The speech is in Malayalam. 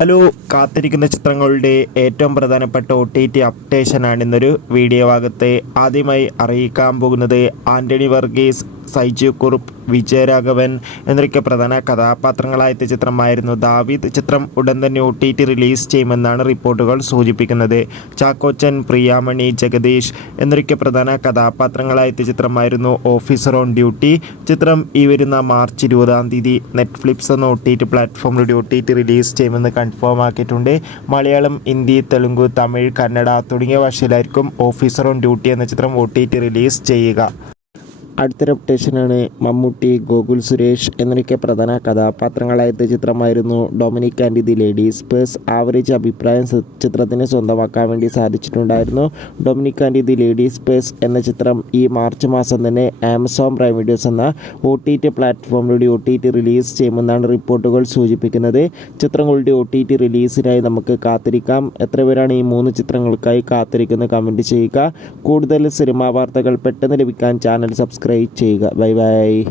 ഹലോ, കാത്തിരിക്കുന്ന ചിത്രങ്ങളുടെ ഏറ്റവും പ്രധാനപ്പെട്ട OTT അപ്ഡേഷനാണ് ഇന്നൊരു വീഡിയോ ഭാഗത്ത് ആദ്യമായി അറിയിക്കാൻ പോകുന്നത്. ആൻ്റണി വർഗീസ്, സൈജു കുറുപ്പ്, വിജയരാഘവൻ എന്നൊക്കെ പ്രധാന കഥാപാത്രങ്ങളായ ചിത്രമായിരുന്നു ദാവീദ്. ചിത്രം ഉടൻ തന്നെ OTT റിലീസ് ചെയ്യുമെന്നാണ് റിപ്പോർട്ടുകൾ സൂചിപ്പിക്കുന്നത്. ചാക്കോച്ചൻ, പ്രിയാമണി, ജഗദീഷ് എന്നൊക്കെ പ്രധാന കഥാപാത്രങ്ങളായ ചിത്രമായിരുന്നു ഓഫീസർ ഓൺ ഡ്യൂട്ടി. ചിത്രം ഈ വരുന്ന മാർച്ച് 20 നെറ്റ്ഫ്ലിക്സ് എന്ന OTT പ്ലാറ്റ്ഫോമിലൂടെ OTT റിലീസ് ചെയ്യുമെന്ന് കൺഫേം ആക്കിയിട്ടുണ്ട്. മലയാളം, ഹിന്ദി, തെലുങ്ക്, തമിഴ്, കന്നഡ തുടങ്ങിയ ഭാഷയിലായിരിക്കും ഓഫീസർ ഓൺ ഡ്യൂട്ടി എന്ന ചിത്രം OTT റിലീസ് ചെയ്യുക. അടുത്തൊരു അപ്ഡേഷനാണ് മമ്മൂട്ടി, ഗോകുൽ സുരേഷ് എന്നൊക്കെ പ്രധാന കഥാപാത്രങ്ങളായ ചിത്രമായിരുന്നു Dominic and the ladies purse. Average അഭിപ്രായം ചിത്രത്തിന് സ്വന്തമാക്കാൻ വേണ്ടി സാധിച്ചിട്ടുണ്ടായിരുന്നു. Dominic and the ladies purse എന്ന ചിത്രം ഈ മാർച്ച് മാസം തന്നെ ആമസോൺ പ്രൈം വീഡിയോസ് എന്ന OTT പ്ലാറ്റ്ഫോമിലൂടെ OTT റിലീസ് ചെയ്യുമെന്നാണ് റിപ്പോർട്ടുകൾ സൂചിപ്പിക്കുന്നത്. ചിത്രങ്ങളുടെ OTT റിലീസിനായി നമുക്ക് കാത്തിരിക്കാം. എത്ര പേരാണ് ഈ 3 ചിത്രങ്ങൾക്കായി കാത്തിരിക്കുന്നത് കമൻറ്റ് ചെയ്യുക. കൂടുതൽ സിനിമാ വാർത്തകൾ പെട്ടെന്ന് ലഭിക്കാൻ ചാനൽ സബ്സ്ക്രൈബ് ചെയ്യുക. Bye bye.